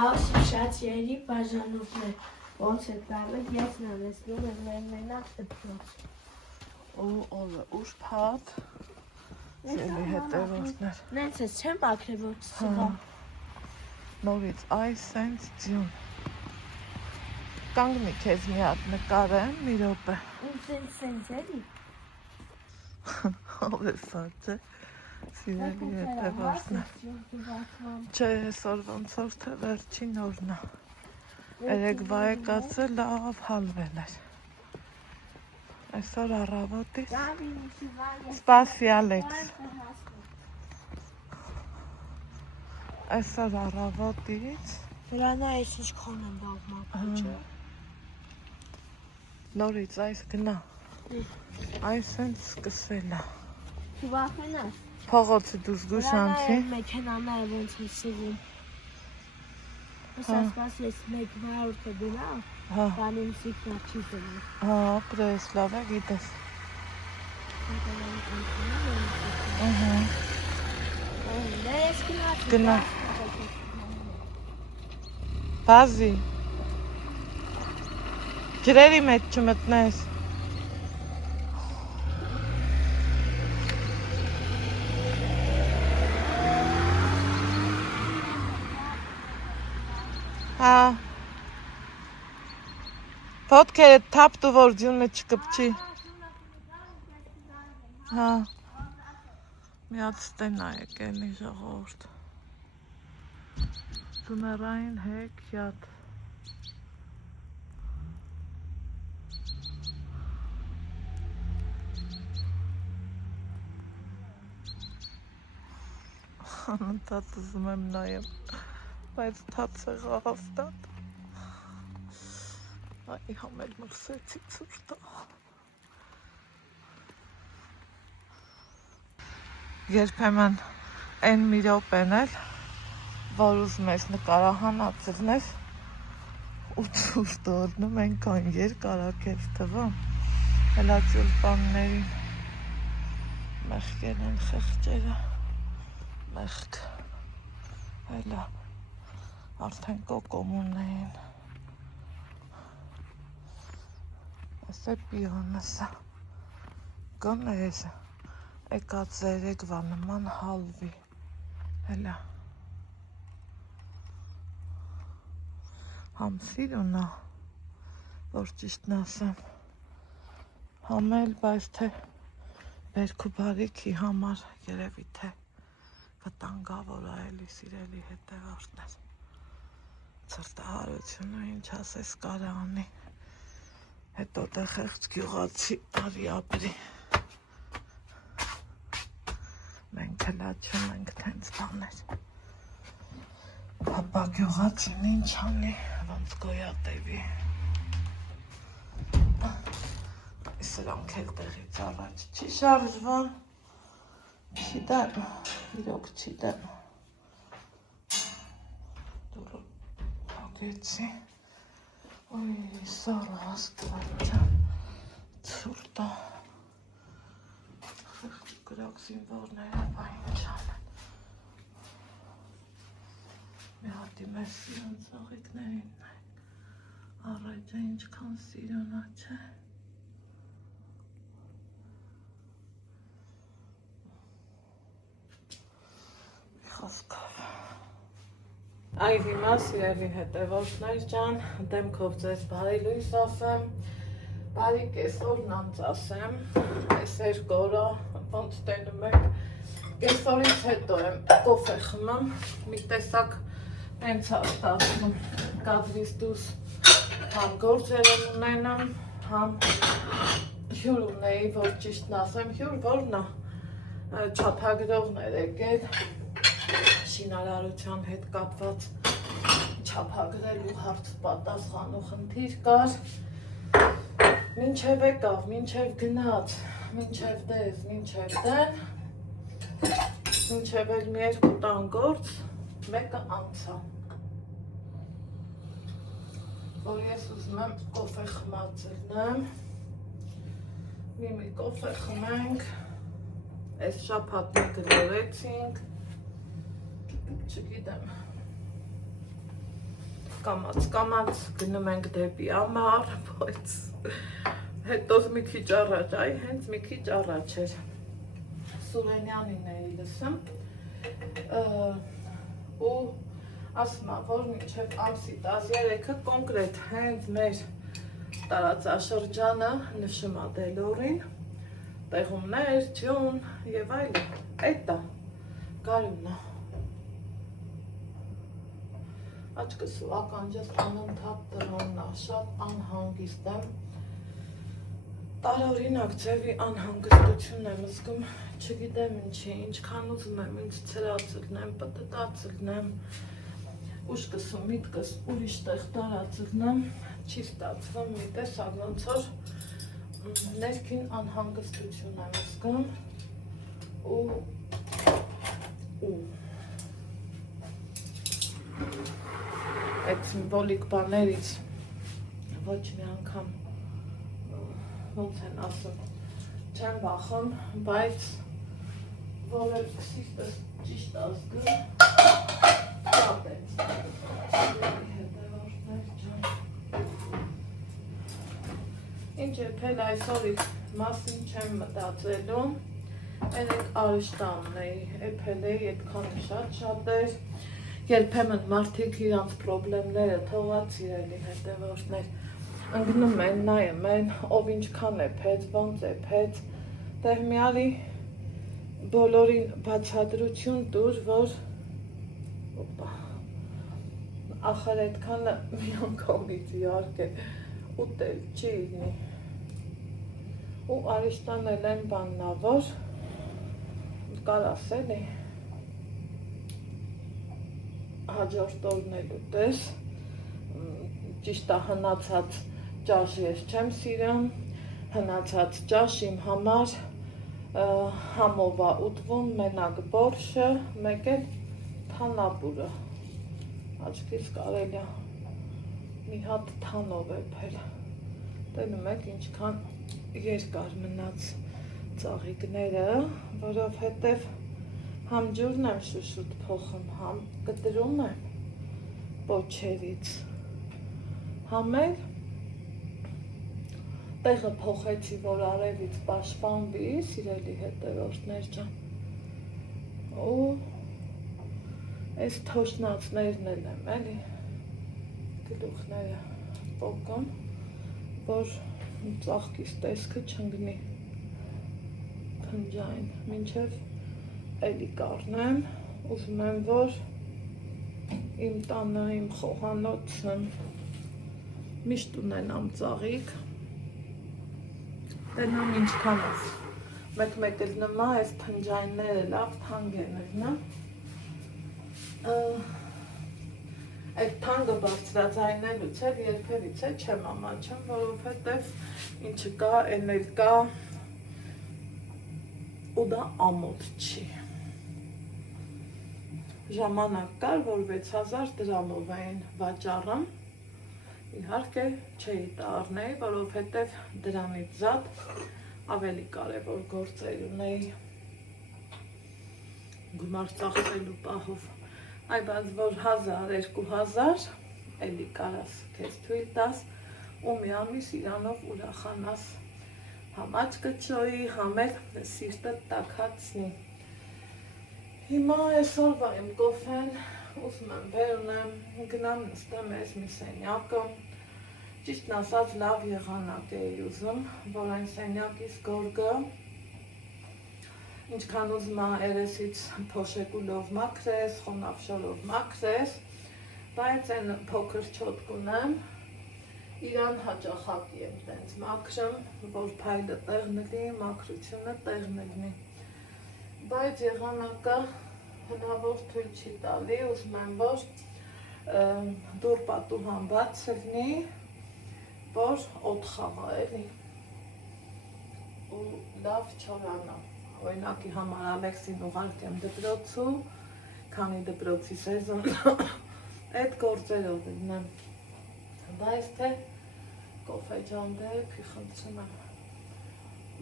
Լավ շատ երի բաժանորդներ ոնց է տալը ես նանեսնում եմ մենակ դպրոց Օրը ուշփաթ Սելի հետևորդներ Նենց ես չեմ ակրել որ չսվա Նորից այս սենց ձյուն Կանգնի քեզ մի հատ նկարեմ մի րոպե Սենց էլի Ով է սած է Սիրելի հետևորդներ Չէ այսօր ոնց որ թե վերջին օրն է Երեկվա եկածը լավ հալվել էր Այսօր առավոտից Սպասի Ալեքս Այսօր առավոտից Վրանա ես ինչքան եմ բաղմապուչը Նորից այս գնա Այս հենց սկսել է Դու վախենաս Փողոցի դուրս գուշանցի մեքենաները ոնց է սիրում Սասպաս ես մեկ վարորդը գնա Բանում սիքնա չի դնում ապրես լավ է գիտես Գնա Բազի Ջրերի մեջ չմտնես Հա Ոտքերը թափ դու որ ձյունը չկպչի Հա Մի հատ ստենա եկելի ժողովուրդ Ձմեռային հեքիաթ Անընդհատ ուզում եմ նայեմ Բայց թացեղ հաստատ Այ համել մրսեցի ծուրտա Երբեմն են մի րոպեն էլ որ ուզում ես նկարահանածրն ես ու ծուրտ օրնում ենքան երկարակ ես թվում հելա ծուրպաններին մեղկել են խեղճերը մեղկ հելա արդեն կոկոմուն էին Այս է պիոնըսը գոնես եկած երեկվա նման հալվի հելա Համ սիրունա որ ճիշտն ասեմ համ էլ բայց թե բերք ու բարիքի համար երևի թե վտանգավոր է էլի սիրելի հետևորդներ Ցրտահարությունը ինչ ասես կարա անի հետո դե խեղճ գյուղացի արի ապրի Մենք հլա չունենք տենց բաներ Հապա գյուղացին ինչ անի ոնց գոյատևի Սրանք էլ տեղից առաջ չի շարժվում Չի դեմ, իրոք չի դեմ Դուրը փակեցի Ոյ, սարը աստվածան Ցուրտա Խեղճ գրակ զինվորները բա ինչ անեն Մի հատի մեր սիրուն ծաղիկներին Առայջը ինչքան սիրունա չէ Այս հիմա սիրելի հետևորդներ ջան, դեմքով ձեզ բարի լույս ասեմ, բարի կեսօրն անց ասեմ, այս երկու օրը ոնց տենում եք, կեսօրից հետո եմ կոֆե խմում, մի տեսակ հենց ստացվում, կադրից դուրս համ գործեր եմ ունենամ, համ հյուր ունեի, որ ճիշտն ասեմ, հյուր որն է չափագրողներ եկել, շինարարության հետ կապված չափագրելու հարց պատասխանու խնդիր կար մինչև եկավ, մինչև գնաց, մինչև դեզ, մինչև դեն մինչև էլ մի երկու տան գործ մեկը անցա որ ես ուզում եմ կոֆե խմածելնեմ մի կոֆե խմենք այս շաբաթ մեկը լորեցինք Չգիտեմ կամաց գնում ենք դեպի ամառ, բայց հետո մի քիչ առաջ, հենց մի քիչ առաջ էր Սուրենյանին էի լսում ու ասում որ մինչև ամսի 13-ը կոնկրետ հենց մեր տարածաշրջանը նշում է Դելորին, տեղումներ, ջուն եւ այլն, այդ է գարունն է։ Աչքս ու ականջս անընդհատ դրանն է, շատ անհանգիստ եմ, տարօրինակ ձևի անհանգստություն եմ զգում, չգիտեմ ինչի, ինչքան ուզում եմ ինձ ցրածլնեմ, պտտածլնեմ, ուշքս ու միտքս ուրիշ տեղ տարածլնեմ, չի ստացվում, մի տեսակ ոնց որ ներքին անհանգստություն եմ զգում ու այդ սիմվոլիկ բաներից ոչ մի անգամ ոնց են ասում չեմ վախում, բայց որ էլ սիրտս ճիշտ ազգում շատ են հետևորդներ ջան ինչ եփել այսօրի մասին չեմ մտածելու երեք արիշտանն էի եփել էի այդքան շատ էր երբեմն մարդիկ իրանց պրոբլեմները թողած իրելի հետևորդներ ընկնում են, նայում են, ով ինչքան էփեց, ոնց էփեց, դեռ միալի բոլորին բացատրություն տուր, որ ախր այդքանը մի անգամից իհարկե ուտել չի լինի ու արիշտան էլ են բաննա, որ կար ասել է հաջորդ օրն էլ ուտես, ճիշտ է հնացած ճաշ ես չեմ սիրում, հնացած ճաշ իմ համար համով է ուտվում, մենակ բորշը, մեկ էլ թանապուրը, աչքից կարելի է մի հատ թանով էփել, տենում եք ինչքան երկար մնաց ծաղիկները, որովհետև համ ջուրն եմ շուշուտ փոխում, համ կտրում եմ պոչերից, համ էլ տեղը փոխեցի, որ արևից պաշտպանվի, սիրելի հետևորդներ ջան, ու այս թոշնածներն էլ եմ, էլի, գլուխները պոկում, որ ծաղկիս տեսքը չընկնի փնջային, մինչև էլի կառնեմ, ուզում եմ, որ իմ տանը, իմ խոհանոցը միշտ ունենամ ծաղիկ, տենամ ինչքանով, մեկ էլ նմա այս փնջայինները լավ թանկ են, այդ թանգը բարձրաձայնելուց էլ երբևից չեմ ամաչում, որովհետև ինչը կա, էն էլ կա ու դա ամոթ չի։ Ժամանակ կար, որ 6000 դրամով էին վաճառում, իհարկե չէի տա առնեի, որովհետև դրանից զատ ավելի կարևոր գործեր ունեի գումար ծախսելու պահով, այ բայց որ 1000-2000 էլի կարաս քեզ թույլ տաս ու մի ամիս իրանով ուրախանաս, համ աչքը չոյի, համ էլ սիրտը տաքացնի։ Հիմա այսօրվա իմ կոֆեն ուզում եմ բերունեմ, գնամ նստեմ ես մի սենյակը, ճիշտն ասած լավ եղանակ էի ուզում, որ այն սենյակից գորգը, ինչքան ուզում երեսից փոշեկուլով մաքրես, խոնավշորով մաքրես, բայց այն փոքր չոտկունեմ, իրան հաճախակի եմ տենց մաքրում, որ փայլը տեղն լինի, մաքրությունը տեղն լինի, բայց եղանակը հնարավոր թույլ չի տալի, ուզում եմ, որ դուռ պատուհան բաց լինի, որ օդ խաղա էլի ու լավ չորանա, օրինակի համար Ալեքսին ուղարկեմ դպրոցու, քանի դպրոցի սեզոն, այդ գործերով լինեմ, բայց թե կոֆե ջան դեպի խնդրում եմ,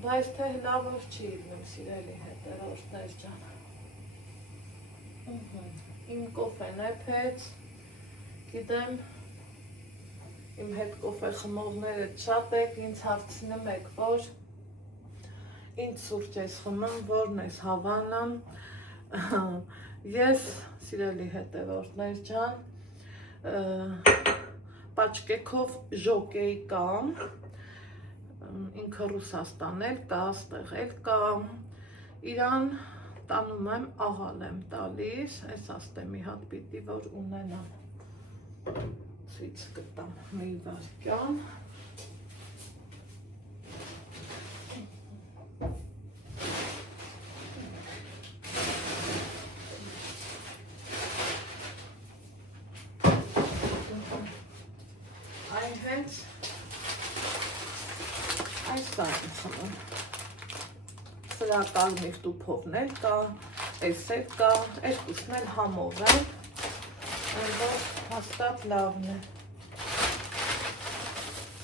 բայց թե լավով չի լինում սիրելի հետևորդներ ջան, իմ կոֆեն էփեց, գիտեմ իմ հետ կոֆե խմողները շատ եք, ինձ հարցնում եք, որ ինչ սուրճ ես խմում, որն ես Հավանը։ Ես, սիրելի հետևորդներ ջան, պաչկեքով ժոկեի կամ, ինքը Ռուսաստան էլ կա, ստեղ էլ կա, իրան տանում եմ, աղալ եմ տալիս, այս աստեմի հատ պիտի, որ ունենամ, ցույց կտամ մի վայրկյան։ Այն հենց այս բանը խմում։ Սրա կարմիր տուփովն էլ կա, այս էլ կա, երկուսն էլ համով են, որ հաստատ լավն է։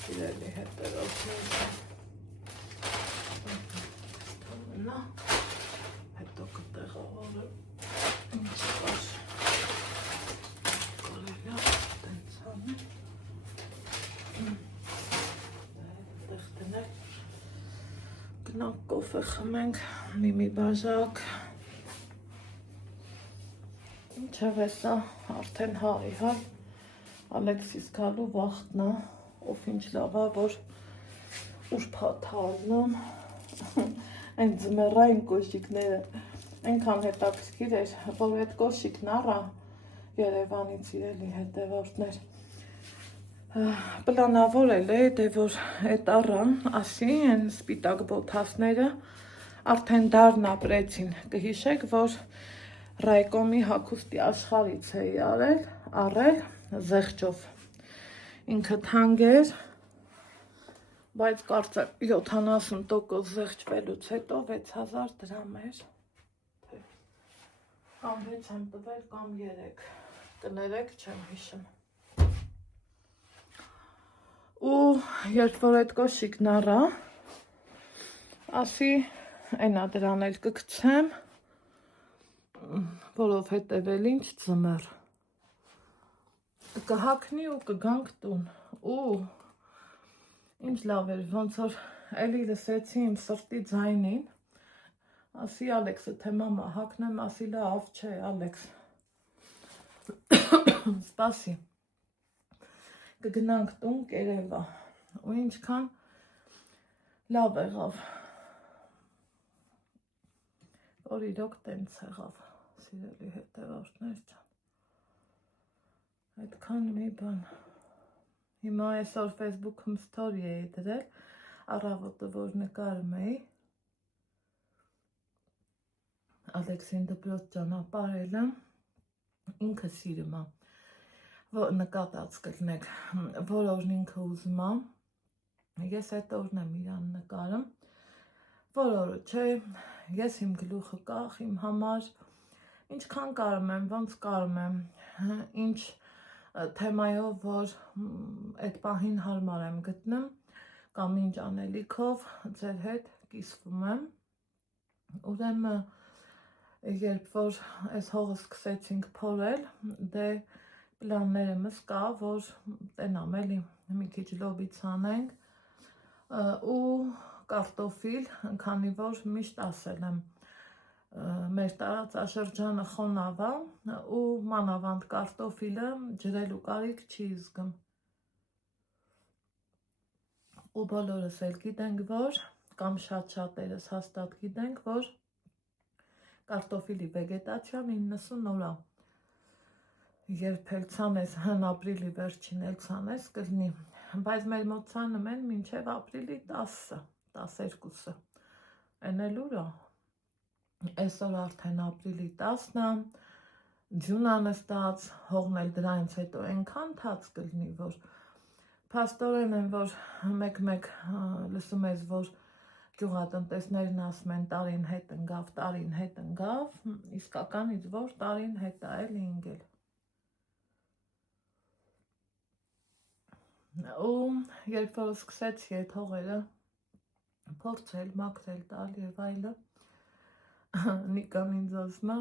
Սիրելի հետևորդներ, ստանա, հետո կտեղավորեմ, ինչ կար, կարելի է տենց անել, տեղ դնել, գնանք կոֆե խմենք, մի բաժակ, ինչև է սա, արդեն իհար, Ալեքսիս գալու վաղտնա, ով ինչ լավա, որ ուրբաթ առնում, այն ձմեռային կոշիկները, այնքան հետաքրքիր էր, որ այդ կոշիկն առա Երևանից իրելի հետևորդներ, պլանավորել է, դե որ այդ առան, ասի, են սպիտակ բոթասները արդեն դարն ապրեցին, կհիշեք, որ Ռայկոմի հագուստի աշխարհից էի առել զեղչով, ինքը թանկ էր, բայց կարծեմ 70% զեղչվելուց հետո 6000 դրամ էր, կամ 6 եմ տվել, կամ 3, կներեք, չեմ հիշում, ու երբ որ այդ կոշիկն առա, ասի, այնա դրան էլ կգցեմ, որովհետև էլ ինչ ձմեռ, կհագնի ու կգանք տուն, ու ինչ լավ էր, ոնց որ էլի լսեցի իմ սրտի ձայնին, ասի Ալեքսը, թե մամա հագնեմ, ասի լավ չէ Ալեքս, սպասի, կգնանք տուն կերևա, ու ինչքան լավ եղավ, որ իրոք տենց եղավ, սիրելի հետևորդներ ջան, այդքան մի բան, հիմա այսօր Facebook-ում story էի դրել, առավոտը որ նկարում էի, Ալեքսին դպրոց ճանապարհելը, ինքը սիրում է, նկատած կլինեք, որ օրն ինքը ուզում է, ես այդ օրն եմ իրան նկարում, որ օրը չէ, ես իմ գլուխը կախ, իմ համար, ինչքան կարում եմ, ոնց կարում եմ, ինչ թեմայով, որ այդ պահին հարմար եմ գտնում, կամ ինչ անելիքով ձեր հետ կիսվում եմ, ուրեմն երբ որ այս հողը սկսեցինք փորել, դե պլաններս կա, որ տենամ էլի մի քիչ լոբից անենք, ու կարտոֆիլ, քանի որ միշտ ասել եմ, մեր տարածաշրջանը խոնավ է, ու մանավանդ կարտոֆիլը ջրելու կարիք չի զգում, ու բոլորս էլ գիտենք, որ, կամ շատ-շատերս հաստատ գիտենք, որ կարտոֆիլի վեգետացիան 90 օր է, երբ էլ ցանես, հն ապրիլի վերջին էլ ցանես կլինի, բայց մեր մոտ ցանում են մինչև ապրիլի 10-ը, 12-ը, են էլ ուր է, այսօր արդեն ապրիլի 10-ն է, ձյուն է նստած, հողն էլ դրանից հետո այնքան թաց կլինի, որ փաստորեն են, որ մեկ-մեկ լսում ես, որ գյուղատնտեսներն ասում են տարին հետ ընկավ, իսկականից որ տարին հետ է էլի ընկել։ Ու երբ որ սկսեցի այդ հողերը փորձել, մաքրել տալ եւ այլը, Նիկան ինձ ասում է,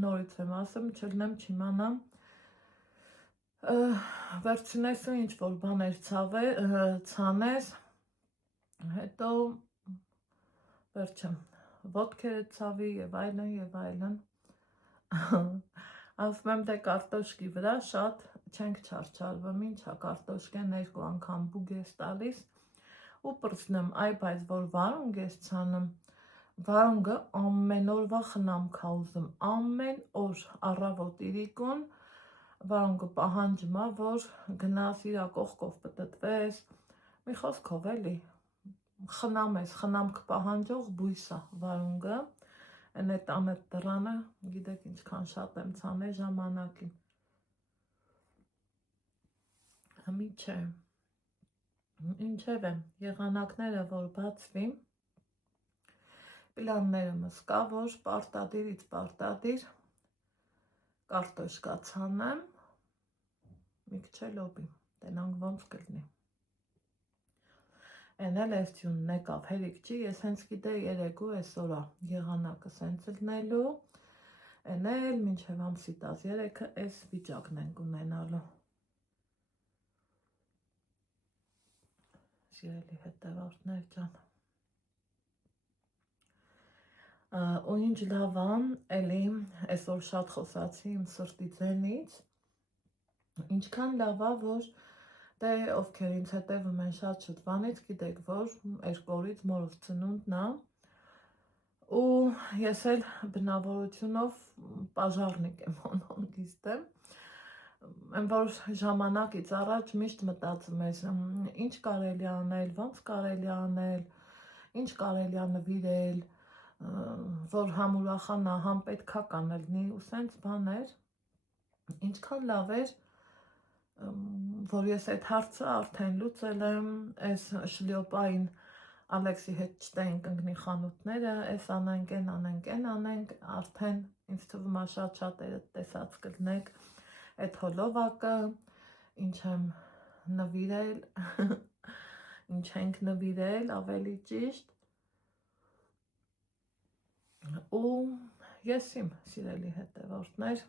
նորից եմ ասում, չլնեմ չիմանամ, վերցնես ու ինչ-որ բաներ ցանես, հետո վերջը ոտքերը ցավի եւ այլն, ասում եմ դե կարտոշկի վրա շատ չենք չարչարվում, ինչա կարտոշկեն 2 անգամ բուգ ես տալիս ու պրծնում, բայց որ վարունգ ես ցանում, վարունգը ամեն օրվա խնամք ա ուզում, ամեն օր առավոտ իրիկուն վարունգը պահանջում ա, որ գնաս իրա կողքով պտտվես, մի խոսքով էլի, խնամես, խնամք պահանջող բույս ա վարունգը, են էտ անետ դռանը, գիտեք ինչքան շատ եմ ցանել ժամանակին, հմի չէ, ինչև է, եղանակները որ բացվի, պլաններըմս կա, որ պարտադիրից պարտադիր կարտոշկա ցանեմ, մի քիչ լոբի, տենանք ոնց կլինի։ Են էլ էստյունն եկավ, հերիք չի, ես հենց գիտեի երեկու այսօրա եղանակը սենց լնելու, են էլ մինչև ամսի 13-ը այս վիճակն ենք ունենալու։ Սիրելի հետևորդներ ջան։ Ու ինչ լավ ա, էլի այսօր շատ խոսացի իմ սրտի ձենից, ինչքան լավ ա, որ դե ովքեր ինձ հետևում են շատ շուտվանից, գիտեք, որ 2 օրից մորով ծնունդն ա, ու ես էլ բնավորությունով պաժառնիկ եմ, օնոնդիստ եմ, որ ժամանակից առաջ միշտ մտածում ես, ինչ կարելի անել, ոնց կարելի անել, ինչ կարելի ա նվիրել, որ համ ուրախանա, համ պետքա կանելնի ու սենց բաներ, ինչքան լավ էր, որ ես այդ հարցը արդեն լուծել եմ, այս շլյոպային Ալեքսի հետ չտեինք ընկնի խանութները, այս անենք, են անենք, արդեն ինձ թվում ա շատ-շատերը տեսած կլնեք այդ հոլովակը, ինչ եմ նվիրել, ինչ ենք նվիրել, ավելի ճիշտ, ու ես իմ սիրելի հետևորդներ,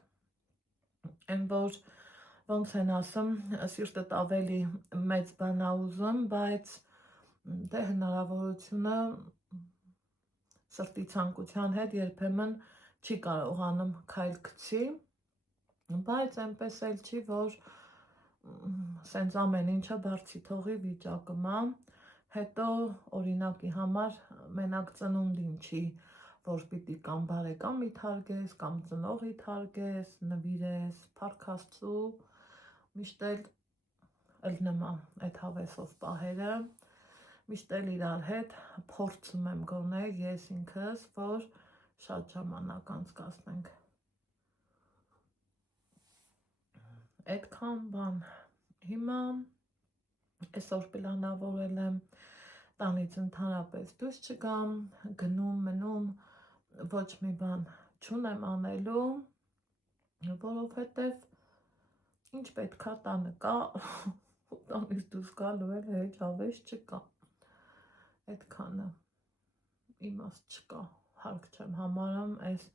են որ ոնց են ասում, սիրտդ ավելի մեծ բան ա ուզում, բայց դե հնարավորությունը սրտի ցանկության հետ երբեմն չի կարողանում քայլ գցի, բայց այնպես էլ չի, որ սենց ամեն ինչը բարձի թողի վիճակում ա, հետո օրինակի համար մենակ ծնունդին չի, որ պիտի կամ բարեկամ իթարգես, կամ ծնող իթարգես, նվիրես, փառք Աստծու, միշտ էլ նմա այդ հավեսով պահերը, միշտ էլ իրար հետ փորձում եմ գոնել ես ինքս, որ շատ ժամանակ անցկացնենք։ Այդքան բան, հիմա այսօր պլանավորել եմ տանից ընդհանրապես դուրս չգամ, գնում, ոչ մի բան չունեմ անելու, որովհետև ինչ պետքա տանը կա, ու տանից դուրս գալու էլ հեչ հավես չկա, այդքանը իմաստ չկա, հարկ չեմ համարում, այս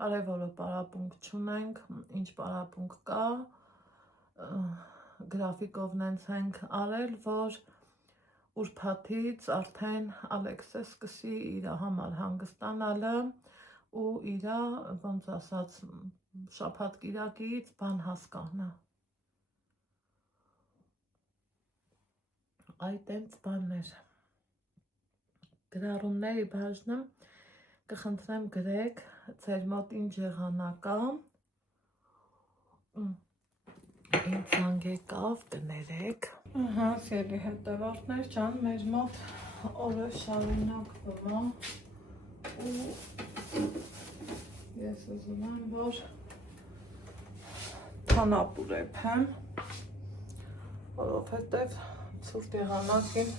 կարևորը պարապունք չունենք, ինչ պարապունք կա, գրաֆիկով նենց ենք արել, որ ուրբաթից արդեն Ալեքսը սկսի իր համար հանգստանալը ու իր ոնց ասած շաբաթ կիրակից բան հասկանա։ Այդ այնց բաններ։ Գրառումների բաժնում կխնդրեմ գրեք ձեր մոտ ինչ եղանակ ա, ինձ զանգ եկավ կներեք։ Սիրելի հետևորդներ ջան, մեր մոտ օրը շարունակվում ա ու ես ուզում եմ, որ թանապուր եփեմ, որովհետև ցուրտ եղանակին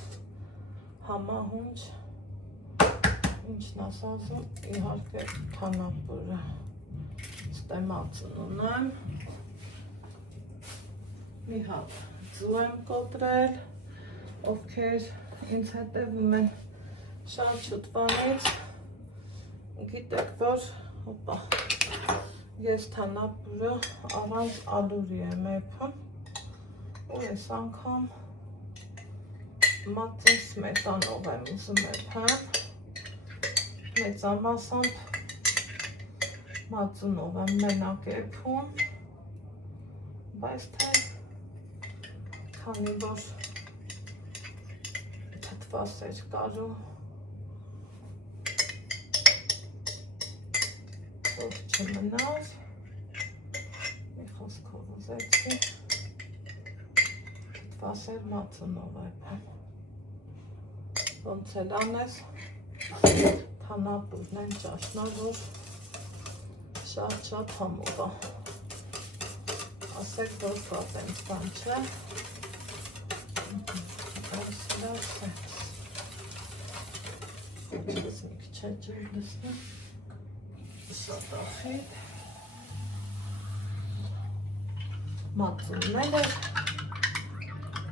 համահունչ ինչն ասածում իհարկե թանապուրը ստեմացն ունեմ, մի հատ ձու եմ կոտրել, ովքեր ինձ հետևում են շատ շուտվանից, գիտեք, որ ես թանապուրը առանց ալուրի եմ եփում, ու ես անգամ մածին սմետանով եմ ուզում եփեմ, մեծամասամբ մածունով եմ մենակ եփում, բայց թե քանի որ թթվասեր կար ու թող չմնար, մի խոսքով ուզեցի թթվասեր մածունով եփեմ, ոնց էլ անես թանապուրն են ճաշնա, որ շատ համով է, ասեք, որ կա տենց բան չէ, ես մի քիչ ջուր լցնեմ, շատ ախիտ, մածուններ է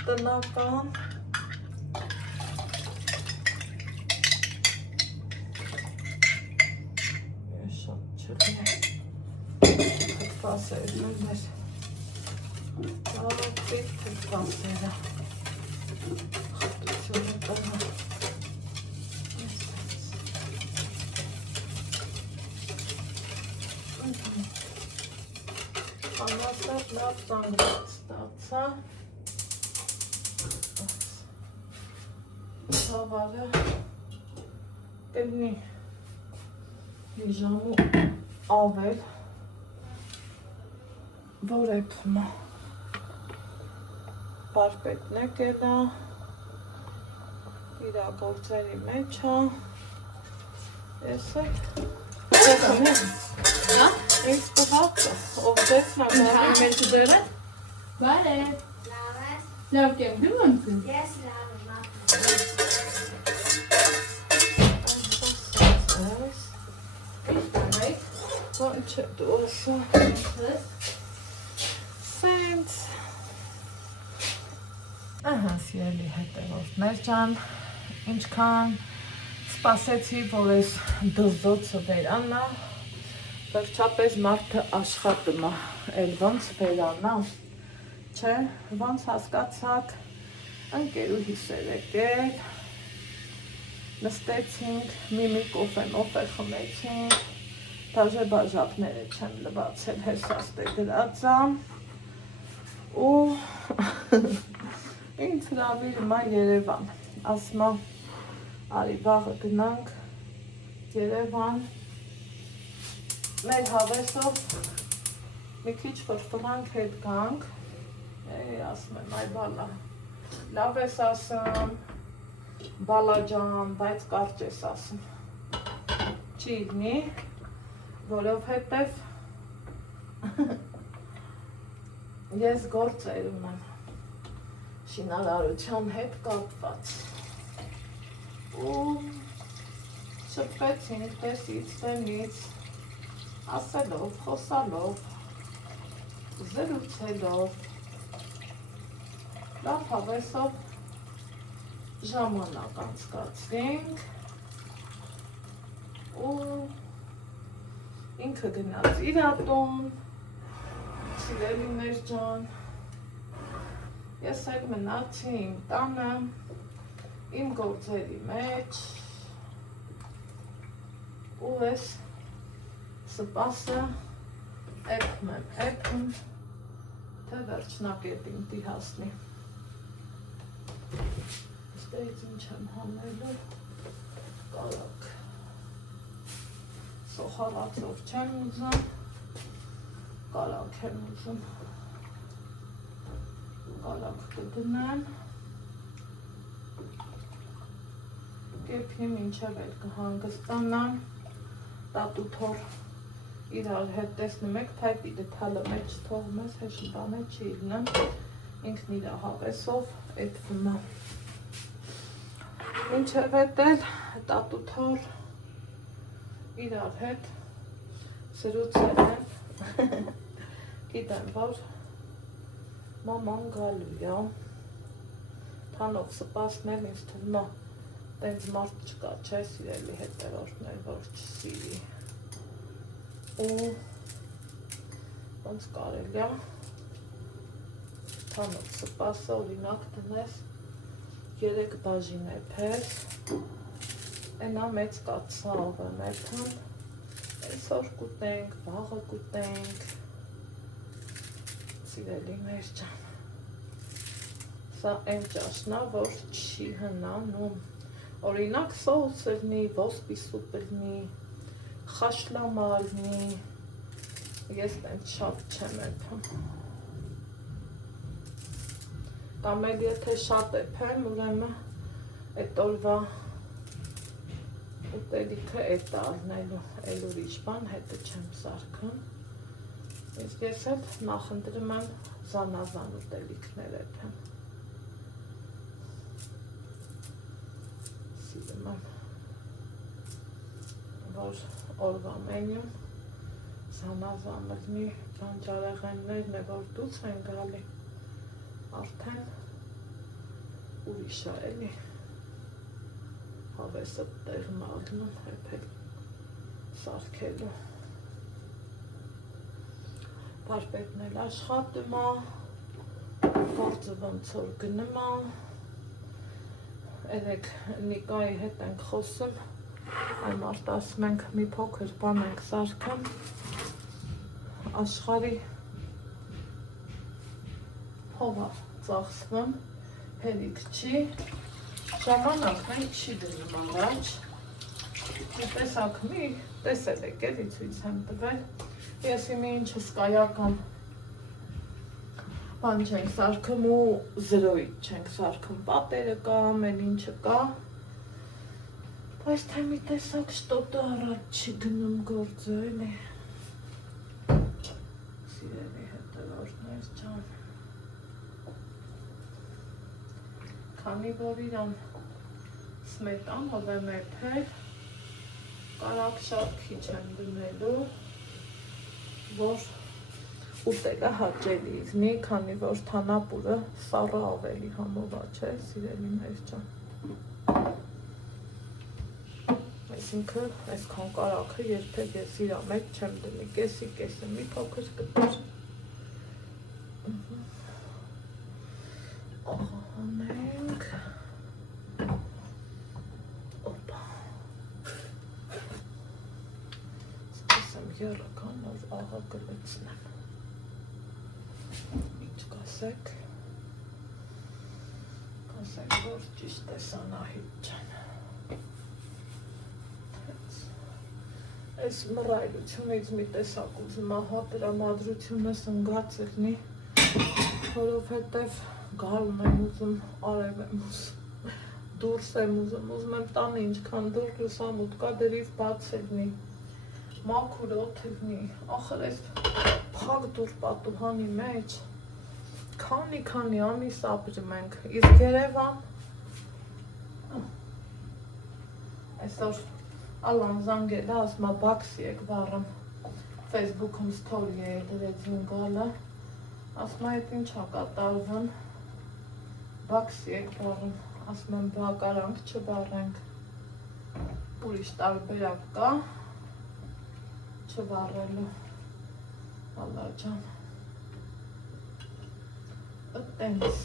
տնական, թթվասերն են մեր ապիտ թթվասերը խտությունը տնա անասար լավ ծանգրած ստացա հավարը կլնի մի ժամու ավել որ եփում է պարպետն է կելա իր գործերի մեջ է ես է ինձ պղապը ով դեցնա բարի մեջ դերը Բարե լավ կեմ դու ոնցին ես լավ Ոնց է դու ասա Սենց Ահա սիրելի հետևորդներ ջան ինչքան սպասեցի որ ես դզոցը վերանա վերջապես մարդը աշխատում է էլ ոնց վերանա չէ ոնց հասկացաք ընկերուհիս էր եկել նստեցինք մի կոֆե խմեցինք Բաժե բաժակները չեմ լվացել, հեսաստ է գրած ու ինձ հրավիրում է Երևան, ասում է արի վաղը գնանք Երևան, մեր հավեսով մի քիչ ֆրֆրանք հետ գանք, ասում եմ այ բալա, լավ ես ասում, բալա ջան, բայց կարճ ես ասում, չի իգնի, որովհետև ես գործեր ունեմ շինարարության հետ կապված ու շփվեցինք տեսից տենից ասելով, խոսալով, զրուցելով, լավ հավեսով ժամանակ անցկացրինք ու ինքը գնաց իր տուն, սիրելիներ ջան, ես էլ մնացի իմ տանը, իմ գործերի մեջ ու ես սպասը էփում եմ, թե վերջնակետին տի հասնի։ Ստեից ինչ եմ հանելու, կարակ։ Սոխարացով չեմ ուզում, կարակ եմ ուզում, կարակ կդնեմ, կեփի մինչև էլ կհանգստանամ, տատութոր իրար հետ տեսնում եք, թայպի դթալը մեջ թողում ես, հեշ բանը չի իլնեմ, ինքն իր հավեսով էդվում է։ Մինչև էդ էլ տատութոր իրար հետ սրուցել եմ, գիտեմ, որ մաման գալու է, թանով սպասնել ինձ թվում է, տենց մարդ չկա, չէ, սիրելի հետևորդներ, որ չսիրի, ու ոնց կարելի է, ցանոթ սպասը, օրինակ տնես 3 բաժին էփեր, այնա մեծ կացավ եմ էթան, այսօր կուտենք, վաղը կուտենք, սիրելի մեր ջան, սա այն ճաշնա, որ չի հնանում, օրինակ սոուս լինի, ոսպի սուպ լինի, խաշլամար լինի, ես տենց շատ չեմ էփում, կամ էլ եթե շատ էփեմ, ուրեմն այդ օրվա ուտելիքը էդ առնելու, էլ ուրիշ բան հետը չեմ սարքում, իսկ ես էլ նախընտրում եմ զանազան ուտելիքներ էփեմ, սիրում եմ, որ օրվա մենյուն զանազան լինի, բանջարեղեններն է, որ դուց են գալի, արդեն ուրիշ է էլի, հավեսը տեղն ալնում, էփել սարքելու, բարպետն էլ աշխատում է, գործը ոնց որ գնում է, երեկ Նիկայի հետ ենք խոսում, այն մարդ ասում ենք մի փոքր բան ենք սարքում, աշխարհի հովա ծախսվում, հերիք չի, ժամանակն էլ չի դնում առաջ, տեսակ մի տեսել եք էլի ցույց եմ տվել, ես իմի ինչ հսկայական բան չենք սարքում ու զրոյից չենք սարքում, պատերը կա, ամեն ինչը կա, բայց թե մի տեսակ շտոտը առաջ չի գնում գործը էլի, սիրելի հետևորդներ ջան, քանի որ իրան սմետանով եմ էփել, կարակ շատ քիչ եմ դնելու, որ ուտելը հաճելի լինի, քանի որ թանապուրը սառը ավելի համովա չէ, սիրելիներ ջան։ Այսինքն, այսքան կարակը երբեք ես իրա մեջ չեմ դնի, կեսի կեսը մի փոքր կտար։ Անենք, օպա, սկսեմ եռական, որ աղա կլեցնեմ, ինչ կասեք, որ ճիշտ է Սանահիտ ջան, այս մռայլությունից մի տեսակ ուզում ահա տրամադրությունս ընգած լինի, որովհետև գարուն եմ ուզում, արև եմ ուզում, դուրս եմ ուզում եմ տանը ինչքան դուր լուսամուտ կա դրիվ բաց լինի, մաքուր օդ լինի, ախր այս փակ դուր պատուհանի մեջ, քանի ամիս ապրում ենք, իսկ Երևան, այսօր Ալան զանգել է, ասում է բաքսի եք վառում, Facebook-ում սթորի է դրեցին գալը, ասում է այդ ինչ ա կատարվում, բաքսի եք վառում, ասում եմ բա կարանք չվառենք, ուրիշ տարբերակ կա, չվառելու, Ալա ջան, տենց,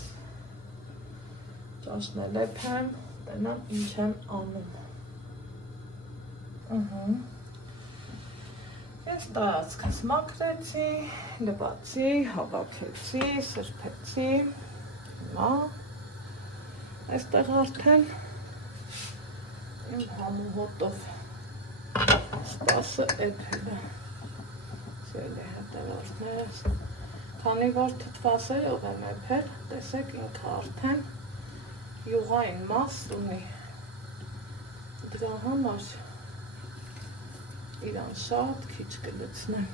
ճաշնել էփեմ, տենամ ինչ եմ անում, ես տարածքս մաքրեցի, լվացի, հավաքեցի, սրբեցի, հիմա այստեղ արդեն իմ համուհոտով սպասը էփելը, սիրելի հետևորդներս, քանի որ թթվասերով եմ էփել, տեսեք ինքը արդեն յուղային մաս ունի, դրա համար իրան շատ քիչ կլցնեմ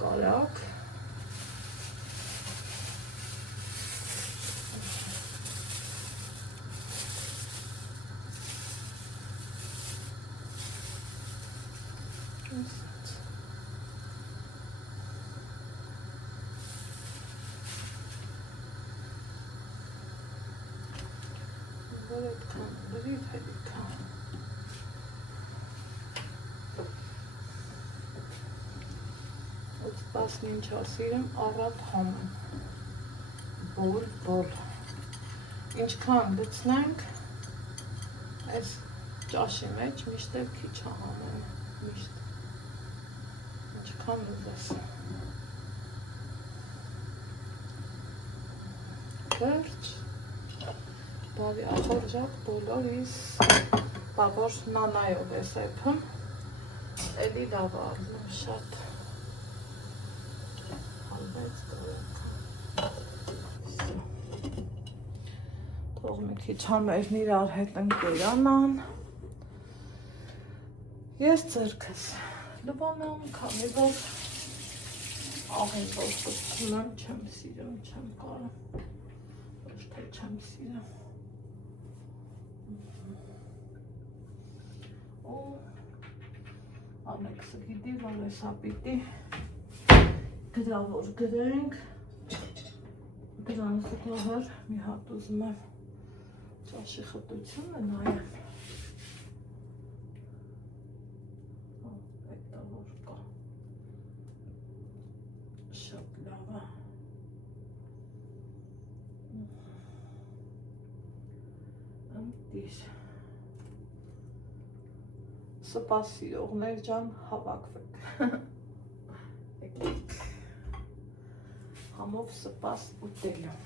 կարակ, որ այդքան լրիվ հետիքա Սպասն ինչ ասիրեմ, առատ համը, բոլ։ Ինչքան լցնենք, այս ճաշի մեջ միշտ էլ քիչ հանում, միշտ, ինչքան ուզես։ Վերջ, բարի ախորժակ բոլորիս, բավոր նանայով ես էպում, էլի լավ առնում շատ, հանվեց կորենք։ Թող մի քիչ համերն իրար հետ ընկերանան։ Ես ձերքս լվանամ, քանի որ աղին որ խսում եմ, չեմ սիրում, չեմ կարում, ոչ թե չեմ սիրում։ Ու Ալեքսը գիտի, որ էսա պիտի գրավոր գրենք, դրանց հետո մի հատ ուզում եմ ճաշի խտությունը նայեմ։ Այդտա որ կա։ Շատ լավ է։ Ամտիր։ Սպաս սիրողներ ջան, հավաքվեք։ Եկեք։ Համով սպաս ուտելու։